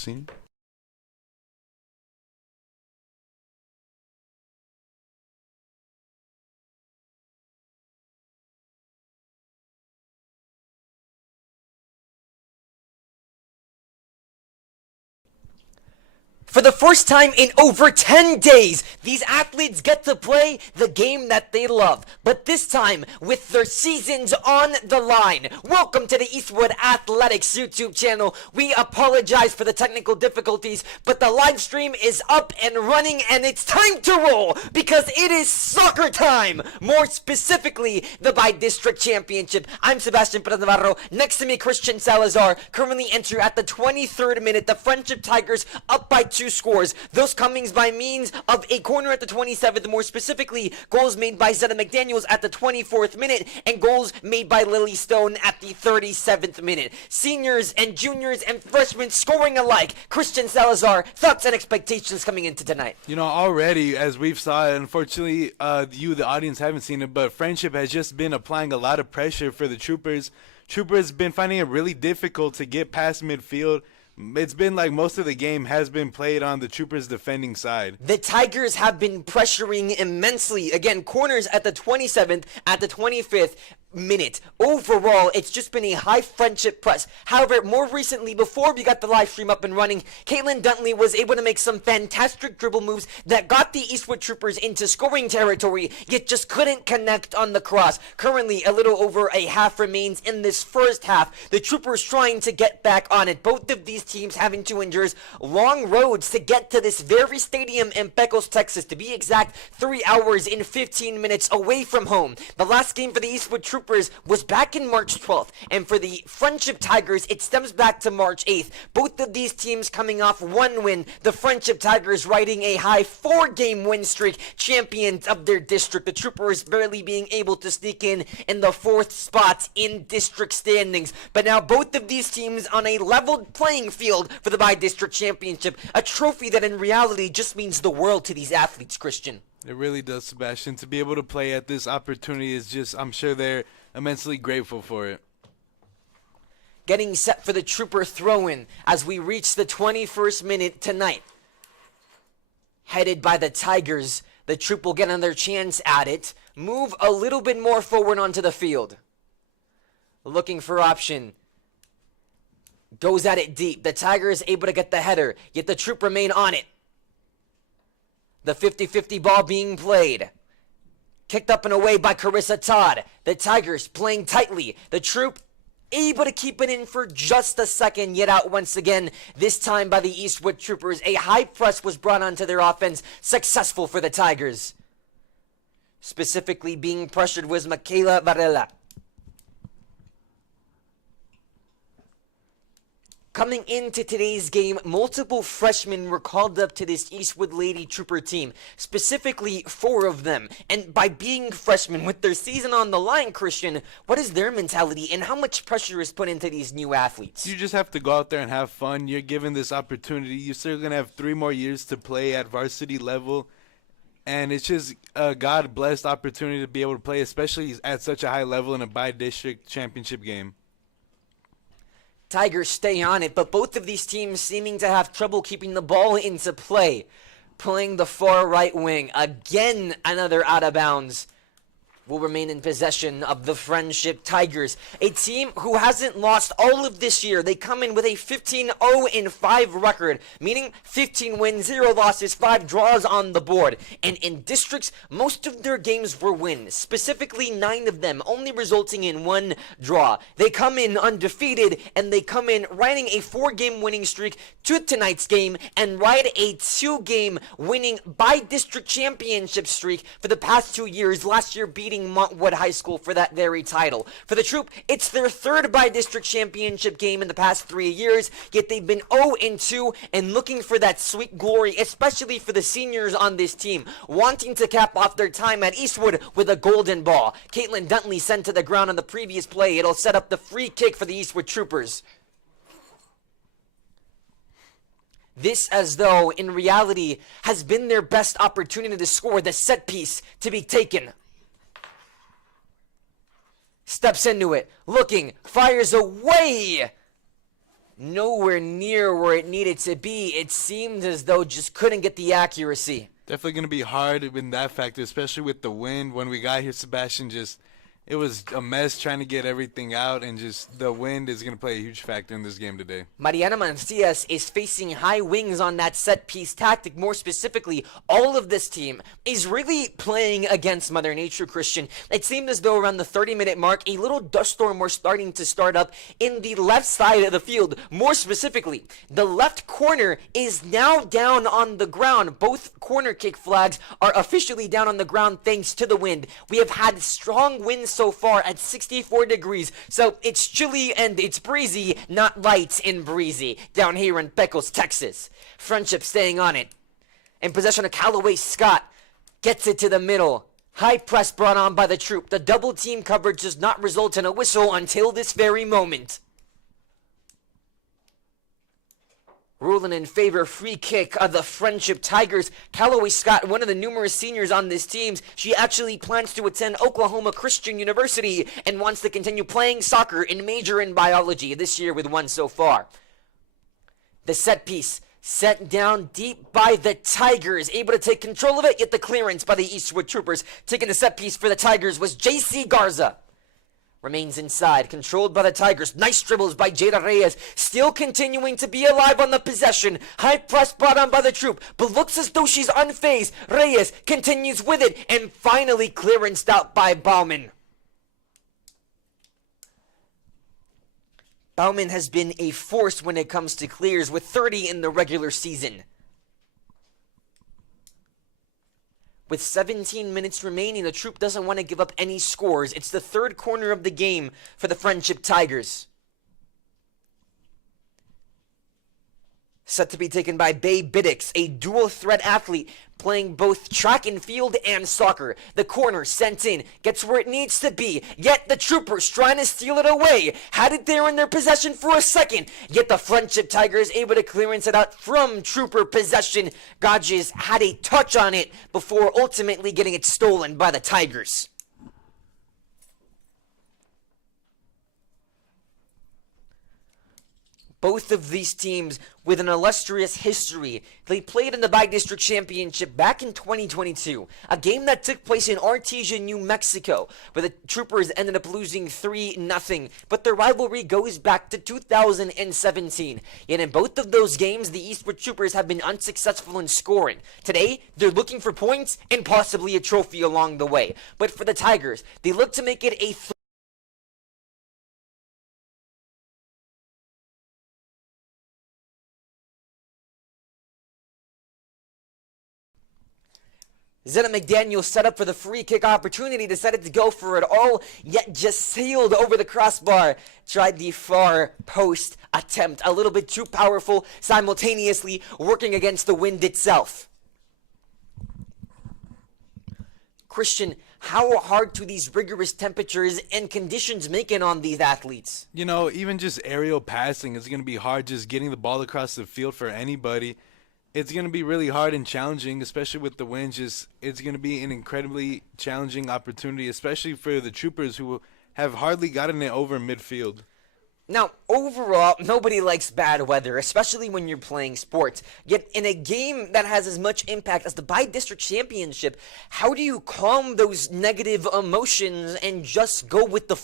scene. For the first time in over 10 days, these athletes get to play the game that they love, but this time with their seasons on the line. Welcome to the Eastwood Athletics YouTube channel. We apologize for the technical difficulties, but the live stream is up and running and it's time to roll because it is soccer time. More specifically, the by-district championship. I'm Sebastian Perez Navarro. Next to me, Christian Salazar. Currently enter at the 23rd minute. The Frenship Tigers up by 2 scores. Those comings by means of a corner at the 27th, more specifically, goals made by Zeta McDaniels at the 24th minute, and goals made by Lily Stone at the 37th minute. Seniors and juniors and freshmen scoring alike. Christian Salazar, thoughts and expectations coming into tonight? You know, already, as we've saw it, unfortunately, you, the audience, haven't seen it, but Frenship has just been applying a lot of pressure for the Troopers. Troopers been finding it really difficult to get past midfield. It's been like most of the game has been played on the Troopers' defending side. The Tigers have been pressuring immensely. Again, corners at the 27th, at the 25th minute. Overall, it's just been a high Frenship press. However, more recently, before we got the live stream up and running, Caitlin Duntley was able to make some fantastic dribble moves that got the Eastwood Troopers into scoring territory, yet just couldn't connect on the cross. Currently, a little over a half remains in this first half. The Troopers trying to get back on it. Both of these teams having to endure long roads to get to this very stadium in Pecos, Texas. To be exact, 3 hours and 15 minutes away from home. The last game for the Eastwood Troopers was back in March 12th, and for the Frenship Tigers, it stems back to March 8th. Both of these teams coming off one win. The Frenship Tigers riding a high 4-game win streak, champions of their district. The Troopers barely being able to sneak in the 4th spot in district standings. But now both of these teams on a leveled playing field for the by-district championship, a trophy that in reality just means the world to these athletes, Christian. It really does, Sebastian. To be able to play at this opportunity is just, I'm sure they're immensely grateful for it. Getting set for the Trooper throw-in as we reach the 21st minute tonight. Headed by the Tigers, the Troop will get another chance at it. Move a little bit more forward onto the field. Looking for option. Goes at it deep. The Tigers able to get the header, yet the Troop remain on it. The 50-50 ball being played. Kicked up and away by Carissa Todd. The Tigers playing tightly. The Troop able to keep it in for just a second, yet out once again, this time by the Eastwood Troopers. A high press was brought onto their offense, successful for the Tigers. Specifically being pressured was Michaela Varela. Coming into today's game, multiple freshmen were called up to this Eastwood Lady Trooper team, specifically 4 of them. And by being freshmen with their season on the line, Christian, what is their mentality and how much pressure is put into these new athletes? You just have to go out there and have fun. You're given this opportunity. You're still going to have 3 more years to play at varsity level. And it's just a God-blessed opportunity to be able to play, especially at such a high level in a by-district championship game. Tigers stay on it, but both of these teams seeming to have trouble keeping the ball into play. Playing the far right wing. Again, another out of bounds. Will remain in possession of the Frenship Tigers, a team who hasn't lost all of this year. They come in with a 15-0-5 record, meaning 15 wins, 0 losses, 5 draws on the board. And in districts, most of their games were wins, specifically 9 of them, only resulting in 1 draw. They come in undefeated, and they come in riding a 4-game winning streak to tonight's game, and ride a 2-game winning by-district championship streak for the past 2 years, last year beating Montwood High School for that very title. For the Troop, it's their 3rd by-district championship game in the past 3 years, yet they've been 0-2 and looking for that sweet glory, especially for the seniors on this team, wanting to cap off their time at Eastwood with a golden ball. Caitlin Duntley sent to the ground on the previous play. It'll set up the free kick for the Eastwood Troopers. This, as though, in reality, has been their best opportunity to score, the set piece to be taken. Steps into it, looking, fires away. nowhere near where it needed to be. It seemed as though just couldn't get the accuracy. Definitely going to be hard in that factor, especially with the wind. When we got here, Sebastian it was a mess trying to get everything out, and just the wind is going to play a huge factor in this game today. Mariana Mancias is facing high wings on that set-piece tactic. More specifically, all of this team is really playing against Mother Nature, Christian. It seemed as though around the 30-minute mark, a little dust storm was starting to start up in the left side of the field. More specifically, the left corner is now down on the ground. Both corner kick flags are officially down on the ground thanks to the wind. We have had strong winds so far at 64 degrees, so it's chilly and it's breezy, not light and breezy down here in Pecos, Texas. Frenship staying on it. In possession of Callaway Scott, gets it to the middle. High press brought on by the troop. The double team coverage does not result in a whistle until this very moment. Ruling in favor, free kick of the Frenship Tigers. Callaway Scott, one of the numerous seniors on this team, she actually plans to attend Oklahoma Christian University and wants to continue playing soccer and major in biology this year with one so far. The set piece set down deep by the Tigers, able to take control of it, yet the clearance by the Eastwood Troopers. Taking the set piece for the Tigers was J.C. Garza. Remains inside, controlled by the Tigers. Nice dribbles by Jada Reyes, still continuing to be alive on the possession. High press brought on by the troop, but looks as though she's unfazed. Reyes continues with it, and finally clearanced out by Bauman. Bauman has been a force when it comes to clears, with 30 in the regular season. With 17 minutes remaining, the troop doesn't want to give up any scores. It's the third corner of the game for the Frenship Tigers. Set to be taken by Bay Biddix, a dual-threat athlete playing both track and field and soccer. The corner sent in, gets where it needs to be, yet the troopers trying to steal it away. Had it there in their possession for a second, yet the Frenship Tigers able to clearance it out from trooper possession. Gadges had a touch on it before ultimately getting it stolen by the Tigers. Both of these teams with an illustrious history. They played in the Bi-District Championship back in 2022, a game that took place in Artesia, New Mexico, where the Troopers ended up losing 3-0, but their rivalry goes back to 2017. Yet in both of those games, the Eastwood Troopers have been unsuccessful in scoring. Today, they're looking for points and possibly a trophy along the way. But for the Tigers, they look to make it a Zena McDaniel set up for the free kick opportunity, decided to go for it all, yet just sailed over the crossbar. Tried the far post attempt, a little bit too powerful, simultaneously working against the wind itself. Christian, how hard do these rigorous temperatures and conditions make it on these athletes? You know, even just aerial passing is going to be hard, just getting the ball across the field for anybody. It's going to be really hard and challenging, especially with the wind. It's going to be an incredibly challenging opportunity, especially for the Troopers, who have hardly gotten it over midfield. Now, overall, nobody likes bad weather, especially when you're playing sports. Yet, in a game that has as much impact as the Bi-District Championship, how do you calm those negative emotions and just go with the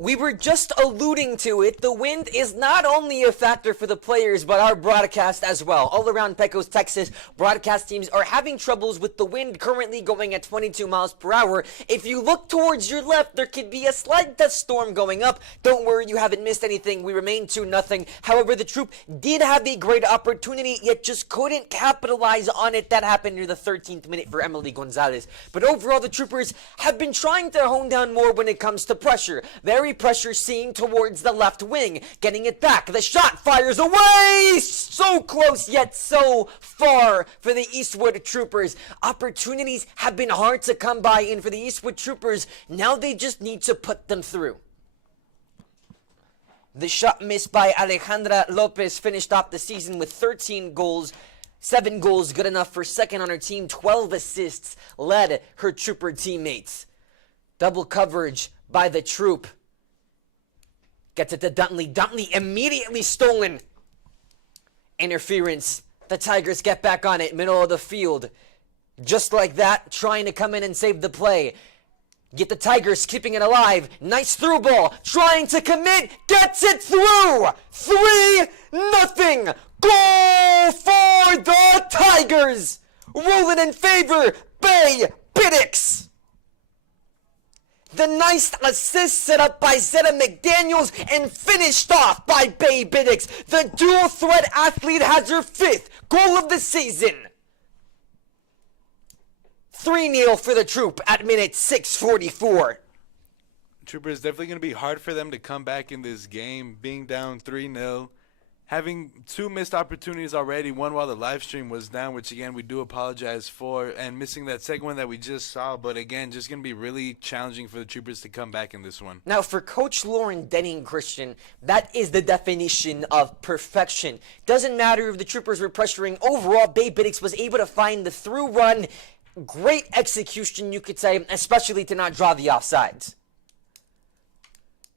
We were just alluding to it. The wind is not only a factor for the players, but our broadcast as well. All around Pecos, Texas, broadcast teams are having troubles with the wind currently going at 22 miles per hour. If you look towards your left, there could be a slight dust storm going up. Don't worry, you haven't missed anything. We remain 2-0. However, the troop did have a great opportunity, yet just couldn't capitalize on it. That happened near the 13th minute for Emily Gonzalez. But overall, the Troopers have been trying to hone down more when it comes to pressure. Very pressure seen towards the left wing, getting it back. The shot fires away! So close yet so far for the Eastwood Troopers. Opportunities have been hard to come by in for the Eastwood Troopers. Now they just need to put them through. The shot missed by Alejandra Lopez finished off the season with 13 goals. 7 goals, good enough for second on her team. 12 assists led her Trooper teammates. Double coverage by the Troop. Gets it to Duntley. Duntley immediately stolen. Interference. The Tigers get back on it, middle of the field. Just like that, trying to come in and save the play. Get the Tigers keeping it alive. Nice through ball. Trying to commit. Gets it through. 3-0. Goal for the Tigers. Rolling in favor. Bay Biddix. The nice assist set up by Zeta McDaniels and finished off by Bay Biddix. The dual threat athlete has her 5th goal of the season. 3-0 for the Troop at minute 6:44. Troopers, definitely going to be hard for them to come back in this game, being down 3-0. Having 2 missed opportunities already, one while the live stream was down, which again we do apologize for, and missing that second one that we just saw. But again, just going to be really challenging for the Troopers to come back in this one. Now, for Coach Lauren Denning, Christian, that is the definition of perfection. Doesn't matter if the Troopers were pressuring. Overall, Bay Biddix was able to find the through run. Great execution, you could say, especially to not draw the offsides.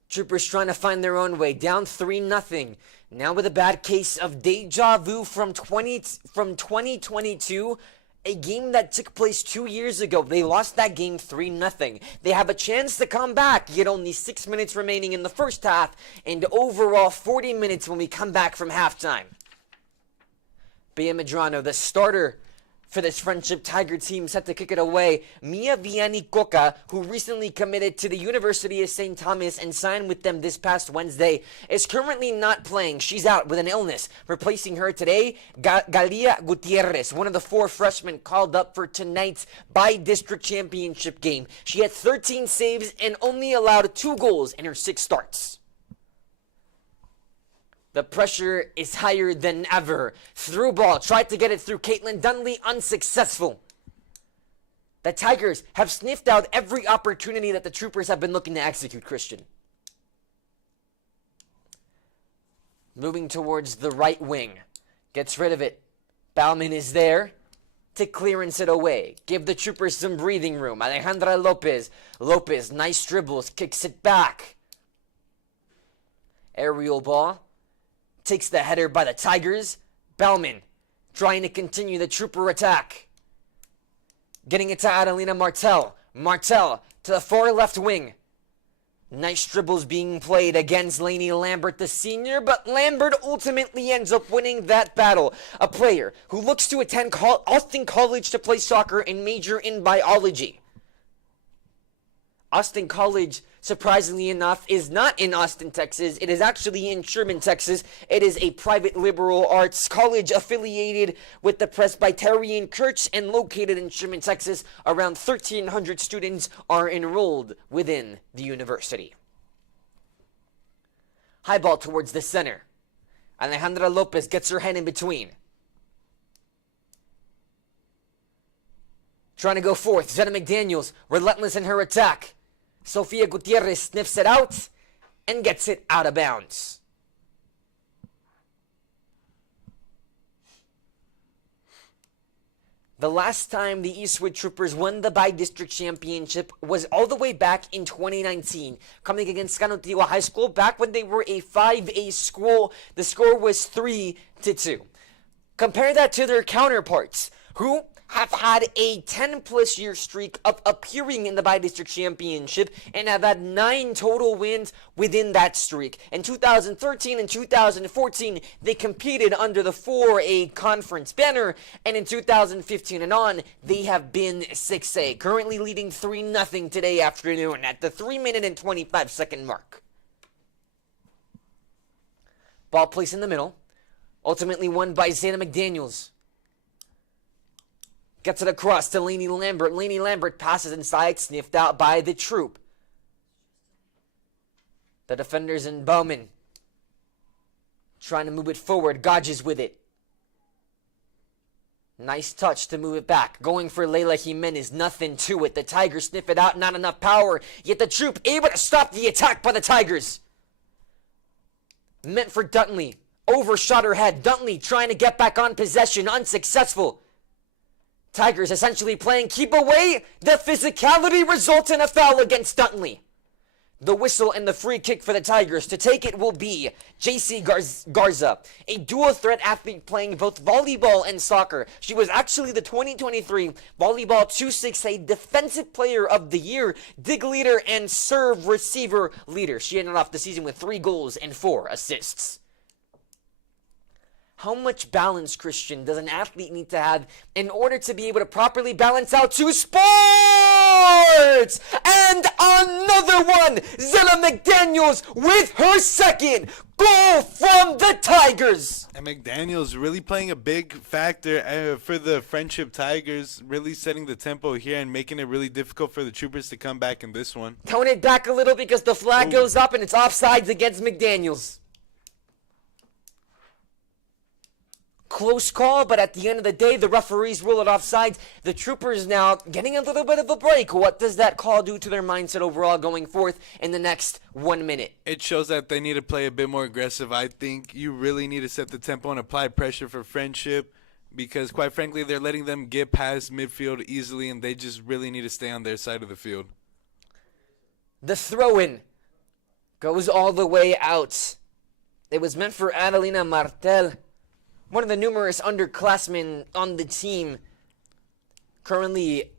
Troopers trying to find their own way, down 3-0. Now with a bad case of deja vu from 2022, a game that took place 2 years ago. They lost that game 3-0. They have a chance to come back, yet only 6 minutes remaining in the first half, and overall 40 minutes when we come back from halftime. Bea Medrano, the starter for this Friendship Tiger team, set to kick it away. Mia Vianney Coca, who recently committed to the University of St. Thomas and signed with them this past Wednesday, is currently not playing. She's out with an illness. Replacing her today, Galia Gutierrez, one of the 4 freshmen called up for tonight's by-district championship game. She had 13 saves and only allowed 2 goals in her 6 starts. The pressure is higher than ever. Through ball, tried to get it through Caitlin Dunley, unsuccessful. The Tigers have sniffed out every opportunity that the Troopers have been looking to execute, Christian. Moving towards the right wing. Gets rid of it. Bauman is there to clearance it away. Give the Troopers some breathing room. Alejandra Lopez. Lopez, nice dribbles, kicks it back. Aerial ball. Takes the header by the Tigers. Bauman trying to continue the Trooper attack. Getting it to Adelina Martel. Martel to the far left wing. Nice dribbles being played against Lainey Lambert, the senior, but Lambert ultimately ends up winning that battle. A player who looks to attend Austin College to play soccer and major in biology. Austin College, surprisingly enough, is not in Austin, Texas. It is actually in Sherman, Texas. It is a private liberal arts college affiliated with the Presbyterian Church and located in Sherman, Texas. Around 1,300 students are enrolled within the university. High ball towards the center. Alejandra Lopez gets her head in between. Trying to go forth. Zeta McDaniels, relentless in her attack. Sofia Gutierrez sniffs it out and gets it out of bounds. The last time the Eastwood Troopers won the by-district championship was all the way back in 2019, coming against Canutillo High School back when they were a 5A school. The score was 3-2. Compare that to their counterparts, who have had a 10-plus year streak of appearing in the by-district championship and have had 9 total wins within that streak. In 2013 and 2014, they competed under the 4A conference banner, and in 2015 and on, they have been 6A, currently leading 3-0 today afternoon at the 3-minute and 25-second mark. Ball placed in the middle, ultimately won by Zeta McDaniels. Gets it across to Lainey Lambert. Lainey Lambert passes inside, sniffed out by the Troop. The defenders in Bowman trying to move it forward. Godges with it. Nice touch to move it back. Going for Leila Jimenez. Nothing to it. The Tigers sniff it out. Not enough power. Yet the Troop able to stop the attack by the Tigers. Meant for Duntley. overshot her head. Duntley trying to get back on possession, unsuccessful. Tigers essentially playing keep away. The physicality results in a foul against Duntley. The whistle and the free kick for the Tigers. To take it will be JC Garza, a dual threat athlete playing both volleyball and soccer. She was actually the 2023 Volleyball 268 Defensive Player of the Year, dig leader, and serve receiver leader. She ended off the season with 3 goals and 4 assists. How much balance, Christian, does an athlete need to have in order to be able to properly balance out 2 sports? And another one! Zella McDaniels with her second goal from the Tigers! And McDaniels really playing a big factor for the Frenship Tigers, really setting the tempo here and making it really difficult for the Troopers to come back in this one. Tone it back a little because the flag goes up and it's offsides against McDaniels. Close call, but at the end of the day, the referees rule it offsides. The Troopers now getting a little bit of a break. What does that call do to their mindset overall going forth in the next 1 minute? It shows that they need to play a bit more aggressive. I think you really need to set the tempo and apply pressure for Frenship because, quite frankly, they're letting them get past midfield easily, and they just really need to stay on their side of the field. The throw-in goes all the way out. It was meant for Adelina Martel, one of the numerous underclassmen on the team, currently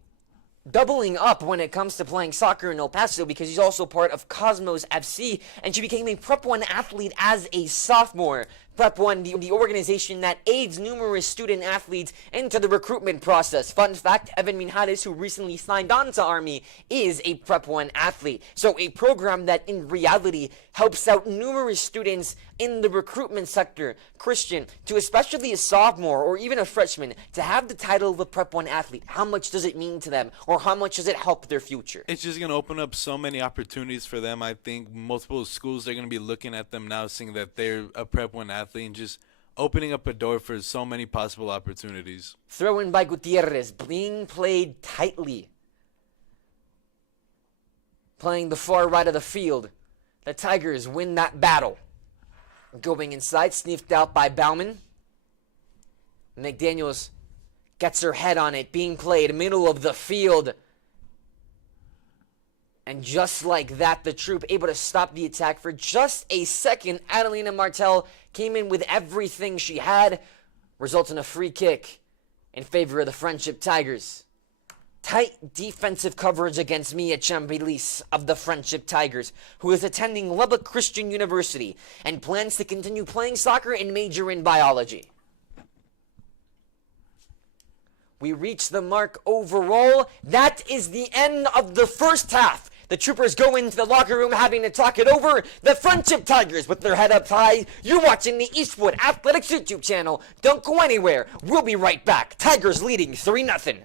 doubling up when it comes to playing soccer in El Paso because he's also part of Cosmos FC, and she became a Prep 1 athlete as a sophomore. Prep 1, the organization that aids numerous student athletes into the recruitment process. Fun fact, Evan Minhares, who recently signed on to Army, is a Prep 1 athlete. So a program that in reality helps out numerous students in the recruitment sector. Christian, to especially a sophomore or even a freshman, to have the title of a Prep 1 athlete, how much does it mean to them, or how much does it help their future? It's just going to open up so many opportunities for them. I think multiple schools are going to be looking at them now, seeing that they're a Prep 1 athlete, and just opening up a door for so many possible opportunities. Throw in by Gutierrez, being played tightly. Playing the far right of the field. The Tigers win that battle. Going inside, sniffed out by Bauman. McDaniels gets her head on it, being played middle of the field. And just like that, the Troop able to stop the attack for just a second. Adelina Martel came in with everything she had, results in a free kick in favor of the Frenship Tigers. Tight defensive coverage against Mia Chambilis of the Frenship Tigers, who is attending Lubbock Christian University and plans to continue playing soccer and major in biology. We reach the mark overall. That is the end of the first half. The Troopers go into the locker room having to talk it over. The Frenship Tigers with their head up high. You're watching the Eastwood Athletics YouTube channel. Don't go anywhere. We'll be right back. Tigers leading 3-0.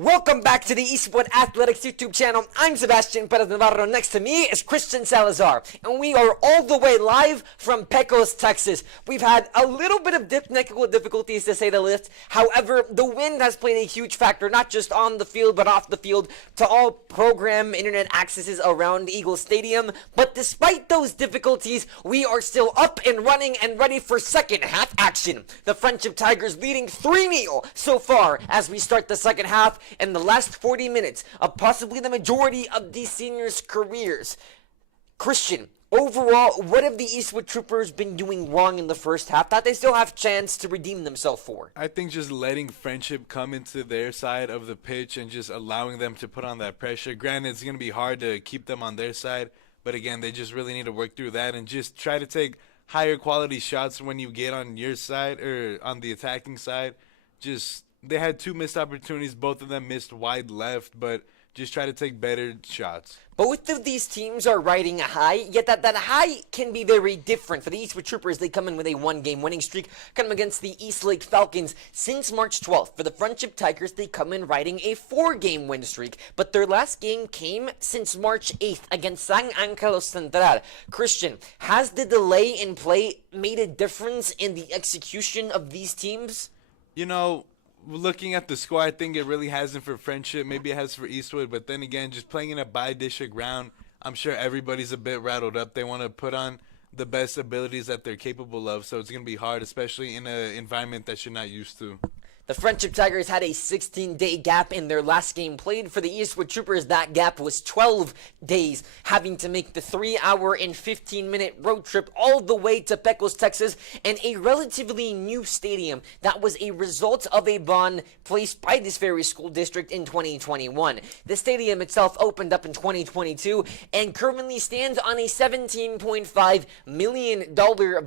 Welcome back to the Eastwood Athletics YouTube channel. I'm Sebastian Perez Navarro. Next to me is Christian Salazar. And we are all the way live from Pecos, Texas. We've had a little bit of technical difficulties, to say the least. However, the wind has played a huge factor, not just on the field, but off the field, to all program internet accesses around Eagle Stadium. But despite those difficulties, we are still up and running and ready for second half action. The Frenship Tigers leading 3-0 so far as we start the second half. In the last 40 minutes of possibly the majority of these seniors' careers. Christian, overall, what have the Eastwood Troopers been doing wrong in the first half that they still have chance to redeem themselves for? I think just letting Frenship come into their side of the pitch and just allowing them to put on that pressure. Granted, it's going to be hard to keep them on their side, but again, they just really need to work through that and just try to take higher quality shots when you get on your side or on the attacking side. They had two missed opportunities. Both of them missed wide left, but just try to take better shots. Both of these teams are riding a high, yet that high can be very different. For the Eastwood Troopers, they come in with a one-game winning streak, come against the Eastlake Falcons since March 12th. For the Frenship Tigers, they come in riding a 4-game win streak, but their last game came since March 8th against San Angelo Central. Christian, has the delay in play made a difference in the execution of these teams? You know, looking at the score, I think it really hasn't for Frenship. Maybe it has for Eastwood, but then again, just playing in a bi-district round, I'm sure everybody's a bit rattled up. They want to put on the best abilities that they're capable of, so it's going to be hard, especially in an environment that you're not used to. The Frenship Tigers had a 16-day gap in their last game played. For the Eastwood Troopers, that gap was 12 days, having to make the 3-hour and 15-minute road trip all the way to Pecos, Texas, and a relatively new stadium that was a result of a bond placed by this very school district in 2021. The stadium itself opened up in 2022 and currently stands on a $17.5 million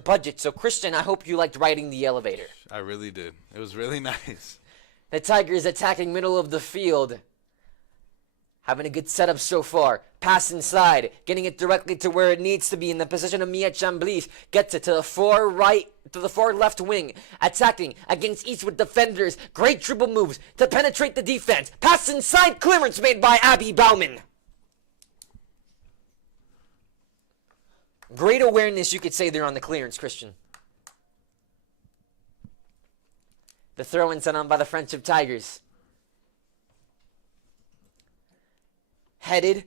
budget. So, Christian, I hope you liked riding the elevator. I really did. It was really nice. The Tigers attacking middle of the field. Having a good setup so far. Pass inside. Getting it directly to where it needs to be in the position of Mia Chamblis. Gets it to the far right, to the far left wing. Attacking against Eastwood defenders. Great dribble moves to penetrate the defense. Pass inside. Clearance made by Abby Bauman. Great awareness, you could say, there on the clearance, Christian. The throw-in sent on by the Frenship Tigers. Headed.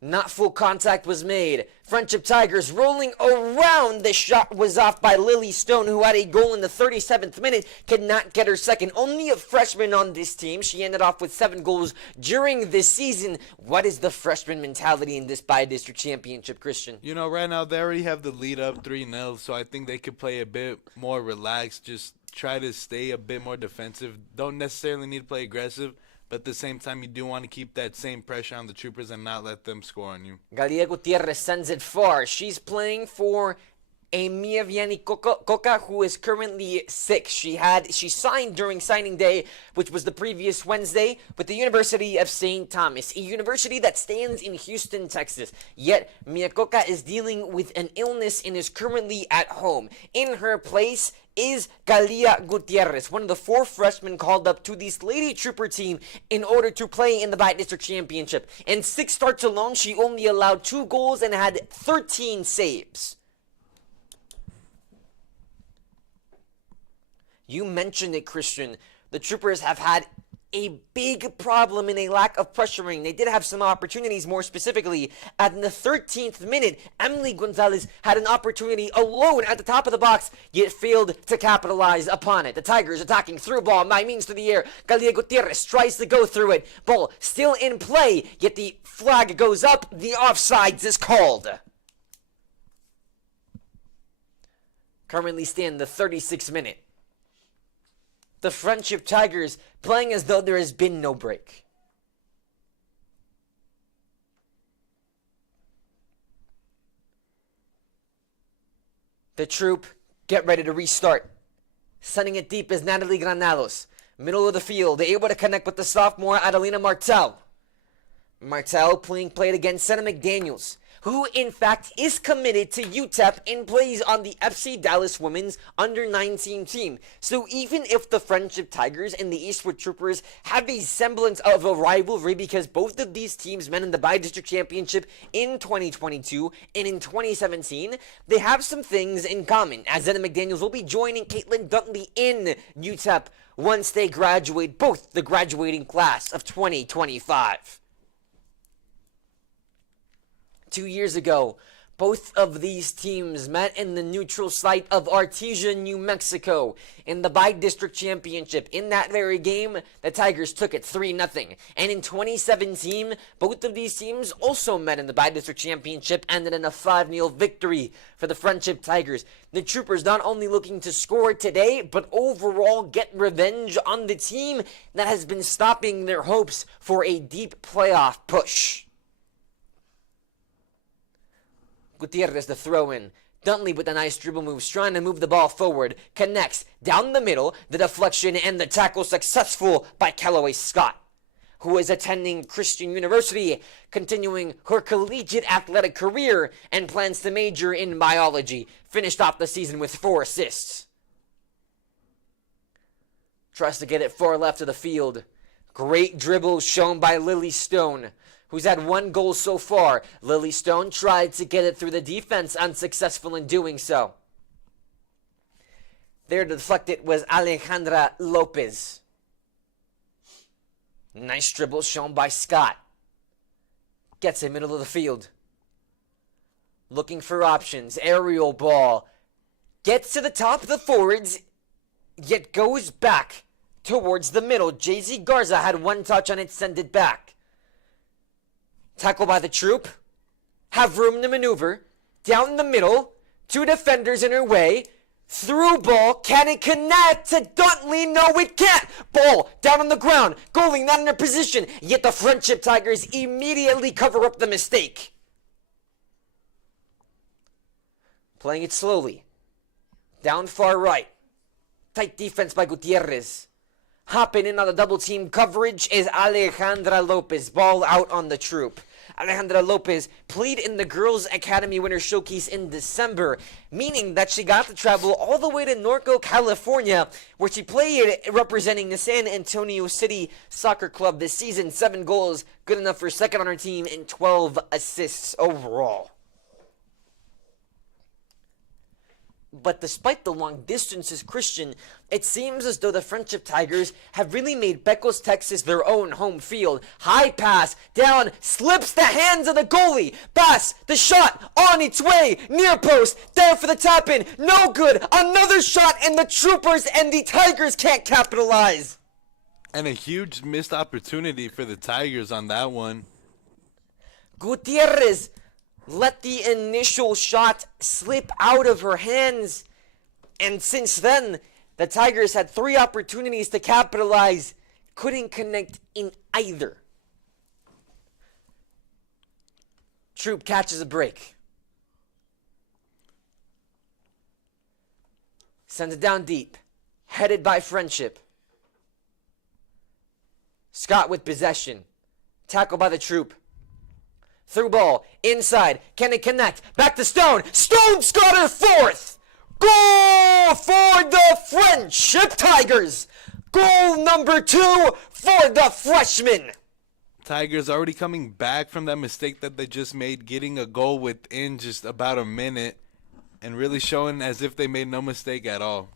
Not full contact was made. Frenship Tigers rolling around. The shot was off by Lily Stone, who had a goal in the 37th minute. Could not get her second. Only a freshman on this team. She ended off with 7 goals during this season. What is the freshman mentality in this bi-district championship, Christian? You know, right now they already have the lead up 3-0, so I think they could play a bit more relaxed. Just try to stay a bit more defensive. Don't necessarily need to play aggressive, but at the same time, you do want to keep that same pressure on the Troopers and not let them score on you. Galia Gutierrez sends it far. She's playing for Mia Vianney Coca, who is currently sick. She signed during signing day, which was the previous Wednesday, with the University of St. Thomas, a university that stands in Houston, Texas. Yet, Mia Coca is dealing with an illness and is currently at home. In her place is Galia Gutierrez, one of the 4 freshmen called up to this Lady Trooper team in order to play in the bi-district championship. In 6 starts alone, she only allowed 2 goals and had 13 saves. You mentioned it, Christian. The Troopers have had a big problem in a lack of pressuring. They did have some opportunities, more specifically. At the 13th minute, Emily Gonzalez had an opportunity alone at the top of the box, yet failed to capitalize upon it. The Tigers attacking through ball, by means to the air. Galia Gutierrez tries to go through it. Ball still in play, yet the flag goes up. The offsides is called. Currently stand the 36th minute. The Frenship Tigers playing as though there has been no break. The troop get ready to restart. Sending it deep is Natalie Granados. Middle of the field, able to connect with the sophomore Adelina Martel. Martel played against Senna McDaniels. who in fact is committed to UTEP and plays on the FC Dallas women's under-19 team. So even if the Frenship Tigers and the Eastwood Troopers have a semblance of a rivalry, because both of these teams met in the Bi-District Championship in 2022 and in 2017, they have some things in common, as Zenna McDaniels will be joining Caitlin Duntley in UTEP once they graduate, both the graduating class of 2025. 2 years ago, both of these teams met in the neutral site of Artesia, New Mexico in the Bi-District Championship. In that very game, the Tigers took it 3-0. And in 2017, both of these teams also met in the Bi-District Championship, ended in a 5-0 victory for the Frenship Tigers. The Troopers not only looking to score today, but overall get revenge on the team that has been stopping their hopes for a deep playoff push. Gutierrez, the throw-in. Duntley with a nice dribble moves, trying to move the ball forward. Connects down the middle. The deflection and the tackle successful by Callaway Scott, who is attending Christian University, continuing her collegiate athletic career, and plans to major in biology. Finished off the season with 4 assists. Tries to get it far left of the field. Great dribble shown by Lily Stone, who's had 1 goal so far. Lily Stone tried to get it through the defense, unsuccessful in doing so. There to deflect it was Alejandra Lopez. Nice dribble shown by Scott. Gets it middle of the field. Looking for options. Aerial ball. Gets to the top of the forwards, yet goes back towards the middle. JZ Garza had 1 touch on it, send it back. Tackle by the Troop. Have room to maneuver. Down the middle. 2 defenders in her way. Through ball. Can it connect to Duntley? No, it can't. Ball down on the ground. Goalie not in her position. Yet the Frenship Tigers immediately cover up the mistake. Playing it slowly. Down far right. Tight defense by Gutierrez. Hopping in on the double team coverage is Alejandra Lopez. Ball out on the Troop. Alejandra Lopez played in the Girls Academy Winter Showcase in December, meaning that she got to travel all the way to Norco, California, where she played representing the San Antonio City Soccer Club this season. 7 goals, good enough for second on her team, and 12 assists overall. But despite the long distances, Christian, it seems as though the Frenship Tigers have really made Pecos, Texas their own home field. High pass, down, slips the hands of the goalie. Pass, the shot, on its way, near post, there for the tap-in, no good. Another shot, and the Troopers and the Tigers can't capitalize. And a huge missed opportunity for the Tigers on that one. Gutierrez let the initial shot slip out of her hands. And since then, the Tigers had 3 opportunities to capitalize. Couldn't connect in either. Troop catches a break. Sends it down deep. Headed by Frenship. Scott with possession. Tackle by the Troop. Through ball, inside, can it connect? Back to Stone. Stone's got her 4th! Goal for the Frenship Tigers! Goal number 2 for the freshman! Tigers already coming back from that mistake that they just made, getting a goal within just about a minute, and really showing as if they made no mistake at all.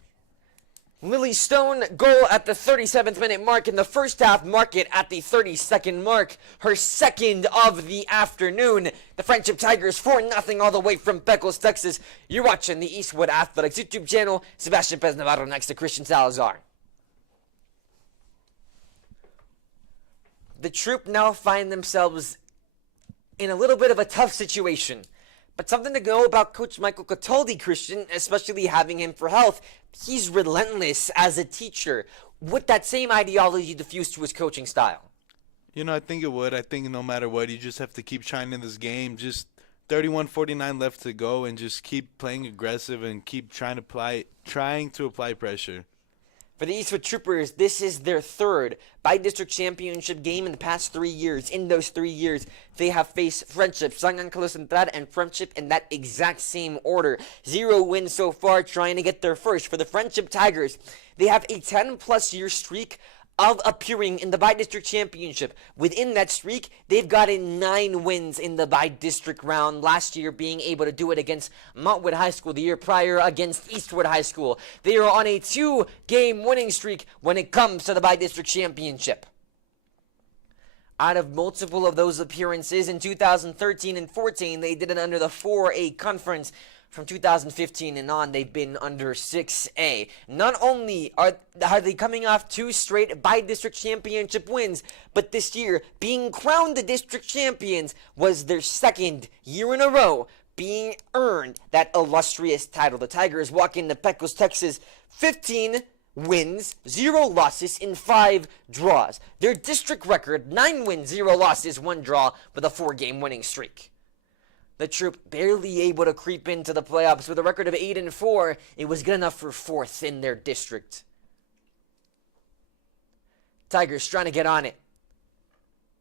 Lily Stone, goal at the 37th minute mark in the first half, mark it at the 32nd mark. Her 2nd of the afternoon. The Frenship Tigers 4-0 all the way from Pecos, Texas. You're watching the Eastwood Athletics YouTube channel. Sebastian Pez Navarro next to Christian Salazar. The Troop now find themselves in a little bit of a tough situation. But something to know about Coach Michael Cataldi, Christian, especially having him for health. He's relentless as a teacher. Would that same ideology diffuse to his coaching style? You know, I think it would. I think no matter what, you just have to keep trying in this game. Just 31-49 left to go, and just keep playing aggressive and keep trying to apply pressure. For the Eastwood Troopers, this is their third by-district championship game in the past 3 years. In those 3 years, they have faced Frenship, San Angelo Central, and Frenship in that exact same order. 0 wins so far, trying to get their first. For the Frenship Tigers, they have a 10-plus year streak of appearing in the by-district championship. Within that streak, they've gotten 9 wins in the by-district round, last year being able to do it against Montwood High School, the year prior against Eastwood High School. They are on a 2-game winning streak when it comes to the by-district championship. Out of multiple of those appearances in 2013 and 14, they did it under the 4A conference. From 2015 and on, they've been under 6A. Not only are they coming off 2 straight by-district championship wins, but this year, being crowned the district champions was their 2nd year in a row being earned that illustrious title. The Tigers walk into Pecos, Texas, 15 wins, 0 losses in 5 draws. Their district record, 9 wins, 0 losses, 1 draw with a 4-game winning streak. The Troop barely able to creep into the playoffs with a record of 8-4. It was good enough for 4th in their district. Tigers trying to get on it.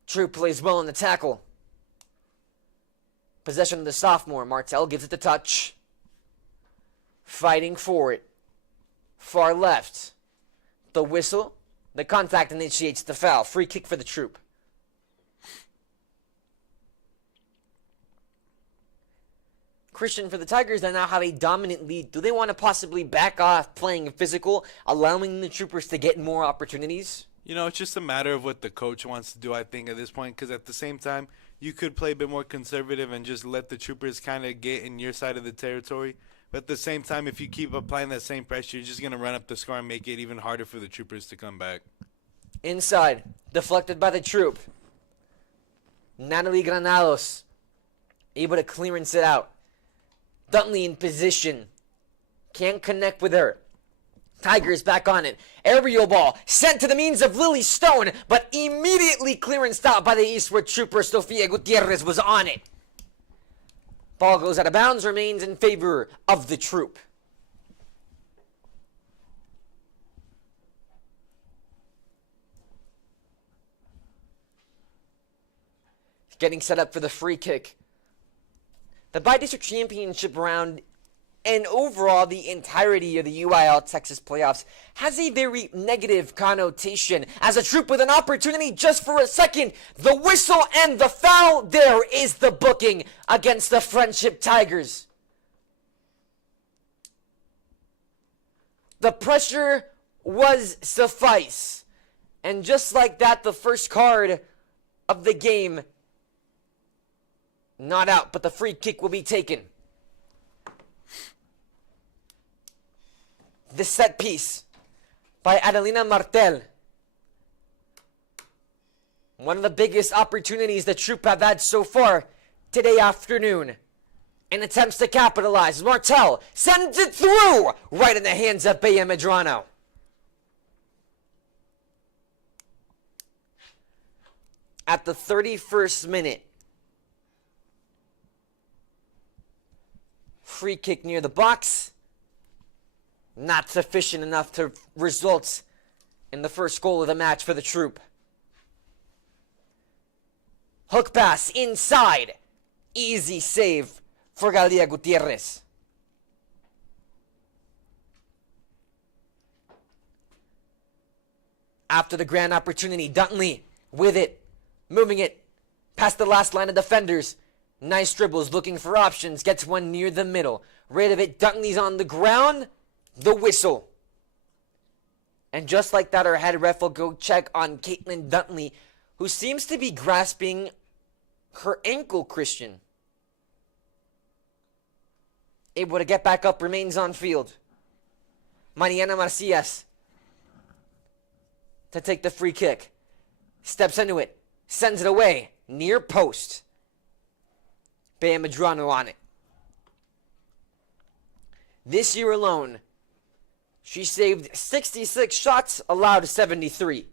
Troop plays well in the tackle. Possession of the sophomore. Martel gives it the touch. Fighting for it. Far left. The whistle. The contact initiates the foul. Free kick for the Troop. Christian, for the Tigers that now have a dominant lead, do they want to possibly back off playing physical, allowing the Troopers to get more opportunities? You know, it's just a matter of what the coach wants to do, I think, at this point. Because at the same time, you could play a bit more conservative and just let the Troopers kind of get in your side of the territory. But at the same time, if you keep applying that same pressure, you're just going to run up the score and make it even harder for the Troopers to come back. Inside, deflected by the Troop. Natalie Granados, able to clearance it out. Duntley in position. Can't connect with her. Tigers back on it. Aerial ball sent to the means of Lily Stone, but immediately clearance out by the Eastwood Trooper. Sofia Gutierrez was on it. Ball goes out of bounds, remains in favor of the Troop. Getting set up for the free kick. The by-district championship round and overall the entirety of the UIL Texas playoffs has a very negative connotation. As a Troop with an opportunity just for a second, the whistle and the foul, there is the booking against the Frenship Tigers. The pressure was suffice. And just like that, the first card of the game not out, but the free kick will be taken. The set piece by Adelina Martel. One of the biggest opportunities the Troop have had so far today afternoon. And attempts to capitalize. Martel sends it through right in the hands of Bea Medrano. At the 31st minute, free kick near the box. Not sufficient enough to result in the first goal of the match for the Troop. Hook pass inside. Easy save for Galia Gutierrez. After the grand opportunity, Duntley with it. Moving it past the last line of defenders. Nice dribbles, looking for options. Gets one near the middle. Rid of it. Duntley's on the ground. The whistle. And just like that, our head ref will go check on Caitlin Duntley, who seems to be grasping her ankle, Christian. Able to get back up, remains on field. Mariana Marcias to take the free kick. Steps into it. Sends it away. Near post. Bea Medrano on it. This year alone, she saved 66 shots, allowed 73.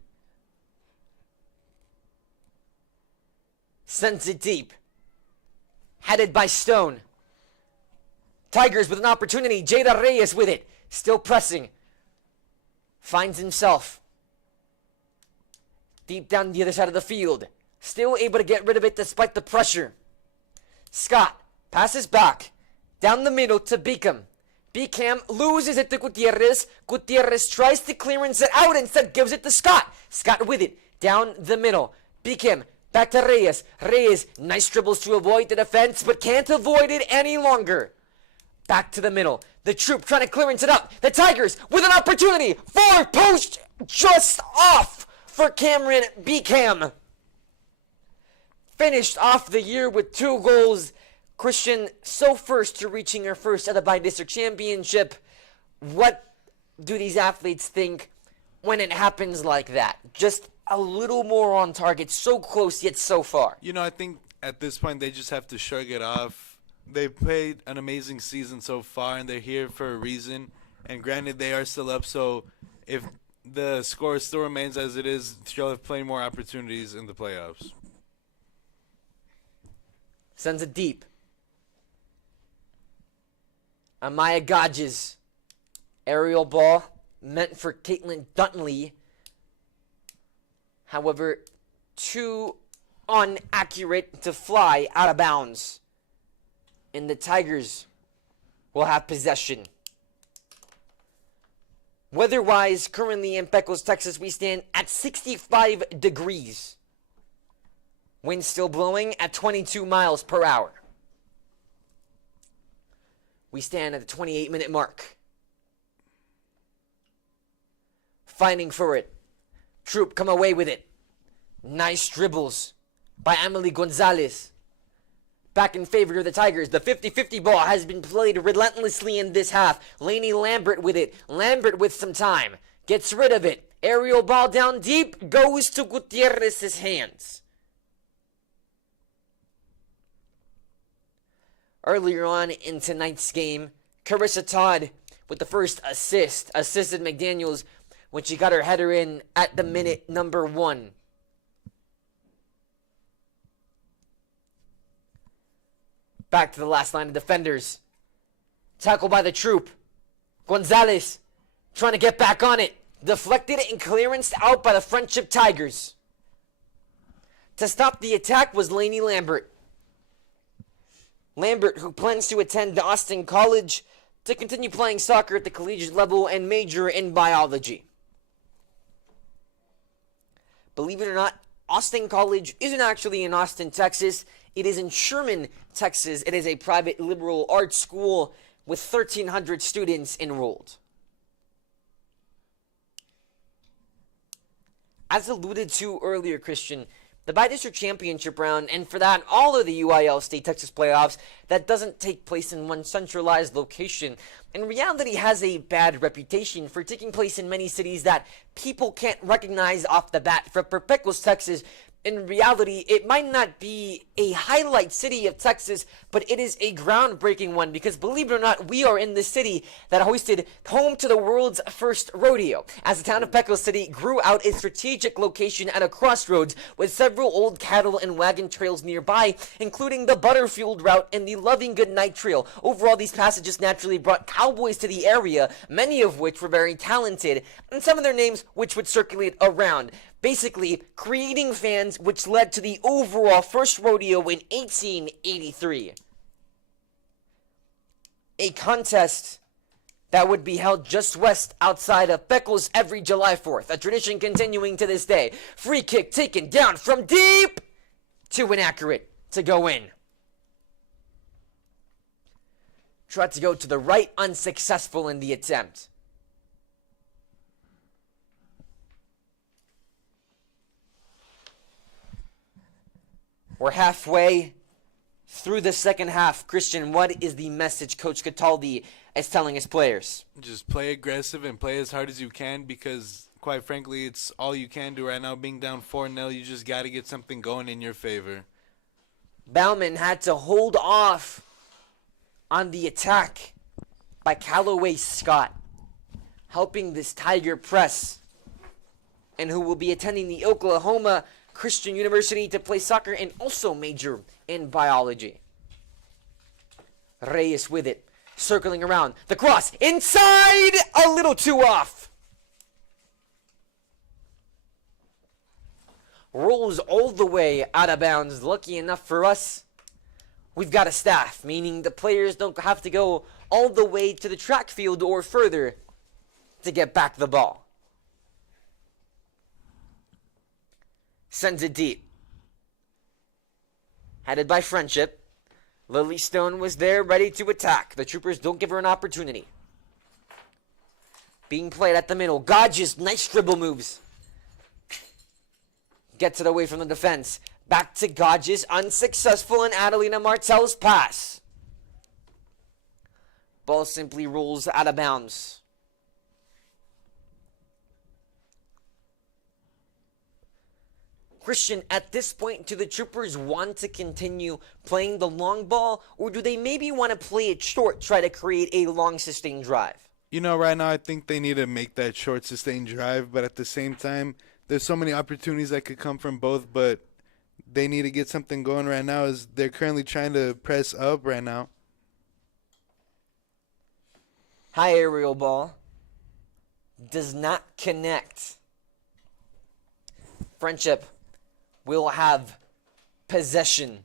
Sends it deep. Headed by Stone. Tigers with an opportunity. Jada Reyes with it. Still pressing. finds himself deep down the other side of the field. Still able to get rid of it despite the pressure. Scott passes back down the middle to Beacom. Beacom loses it to Gutierrez. Gutierrez tries to clearance it out, instead gives it to Scott. Scott with it down the middle. Beacom back to Reyes. Reyes, nice dribbles to avoid the defense, but can't avoid it any longer. Back to the middle. The Troop trying to clearance it up. The Tigers with an opportunity. Far post just off for Cameron Beacom. Finished off the year with 2 goals. Christian, so first to reaching her first at the bi-district championship. What do these athletes think when it happens like that? Just a little more on target, so close yet so far. You know, I think at this point they just have to shrug it off. They've played an amazing season so far, and they're here for a reason. And granted, they are still up, so if the score still remains as it is, they'll have plenty more opportunities in the playoffs. Sends it deep. Amaya Godges. Aerial ball meant for Caitlin Duntley. However, too inaccurate to fly out of bounds. And the Tigers will have possession. Weather-wise, currently in Pecos, Texas, we stand at 65 degrees. Wind still blowing at 22 miles per hour. We stand at the 28-minute mark. Fighting for it. Troop come away with it. Nice dribbles by Emily Gonzalez. Back in favor of the Tigers. The 50-50 ball has been played relentlessly in this half. Lainey Lambert with it. Lambert with some time. Gets rid of it. Aerial ball down deep. Goes to Gutierrez's hands. Earlier on in tonight's game, Carissa Todd with the first assist. Assisted McDaniels when she got her header in at the minute number 1. Back to the last line of defenders. Tackled by the Troop. Gonzalez trying to get back on it. Deflected and clearanced out by the Frenship Tigers. To stop the attack was Lainey Lambert. Lambert, who plans to attend Austin College to continue playing soccer at the collegiate level and major in biology. Believe it or not, Austin College isn't actually in Austin, Texas. It is in Sherman, Texas. It is a private liberal arts school with 1,300 students enrolled. As alluded to earlier, Christian, the bi-district championship round, and for that, all of the UIL State Texas playoffs, that doesn't take place in one centralized location. In reality, has a bad reputation for taking place in many cities that people can't recognize off the bat. For Pecos, Texas, in reality, it might not be a highlight city of Texas, but it is a groundbreaking one because, believe it or not, we are in the city that hosted home to the world's first rodeo, as the town of Pecos City grew out a strategic location at a crossroads with several old cattle and wagon trails nearby, including the Butterfield route and the Loving Good Night Trail. Overall, these passages naturally brought cowboys to the area, many of which were very talented, and some of their names which would circulate around. Basically, creating fans, which led to the overall first rodeo in 1883. A contest that would be held just west outside of Pecos every July 4th. A tradition continuing to this day. Free kick taken down from deep to inaccurate to go in. Tried to go to the right, unsuccessful in the attempt. We're halfway through the second half. Christian, what is the message Coach Cataldi is telling his players? Just play aggressive and play as hard as you can because, quite frankly, it's all you can do right now. Being down 4-0, you just got to get something going in your favor. Bauman had to hold off on the attack by Callaway Scott, helping this Tiger press, and who will be attending the Oklahoma Christian University to play soccer and also major in biology. Reyes with it, circling around. The cross, inside, a little too off. rolls all the way out of bounds. Lucky enough for us, we've got a staff, meaning the players don't have to go all the way to the track field or further to get back the ball. Sends it deep. Headed by Frenship. Lily Stone was there ready to attack. The Troopers don't give her an opportunity. Being played at the middle. Godges, nice dribble moves. Gets it away from the defense. Back to Godges, unsuccessful in Adelina Martel's pass. Ball simply rolls out of bounds. Christian, at this point, do the Troopers want to continue playing the long ball, or do they maybe want to play it short, try to create a long, sustained drive? You know, right now I think they need to make that short, sustained drive, but at the same time, there's so many opportunities that could come from both, but they need to get something going right now as they're currently trying to press up right now. High aerial ball. Does not connect. Frenship will have possession.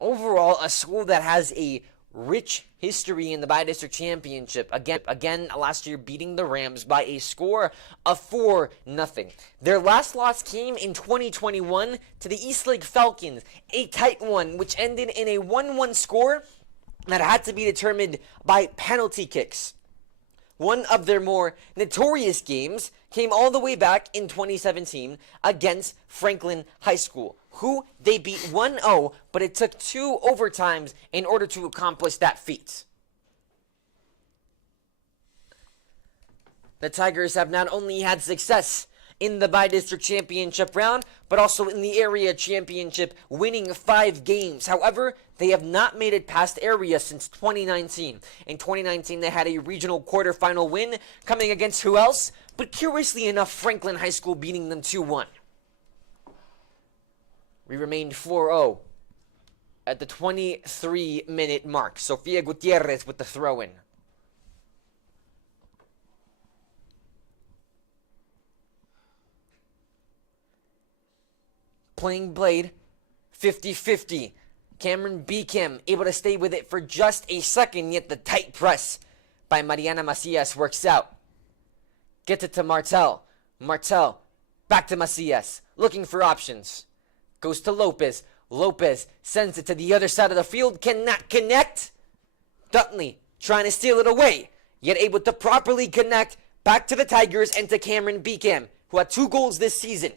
Overall, a school that has a rich history in the Bi-District Championship. Again, last year beating the Rams by a score of 4-0. Their last loss came in 2021 to the Eastlake Falcons, a tight one, which ended in a 1-1 score that had to be determined by penalty kicks. One of their more notorious games came all the way back in 2017 against Franklin High School, who they beat 1-0, but it took 2 overtimes in order to accomplish that feat. The Tigers have not only had success in the Bi-District Championship round, but also in the area championship, winning 5 games. However, they have not made it past area since 2019. In 2019, they had a regional quarterfinal win coming against who else? But curiously enough, Franklin High School beating them 2-1. We remained 4-0 at the 23-minute mark. Sofia Gutierrez with the throw-in. Playing blade, 50-50. Cameron Beacom able to stay with it for just a second, yet the tight press by Mariana Macias works out. Gets it to Martel. Martel, back to Macias, looking for options. Goes to Lopez. Lopez sends it to the other side of the field, cannot connect. Duttonley trying to steal it away, yet able to properly connect back to the Tigers and to Cameron Beacom, who had 2 goals this season.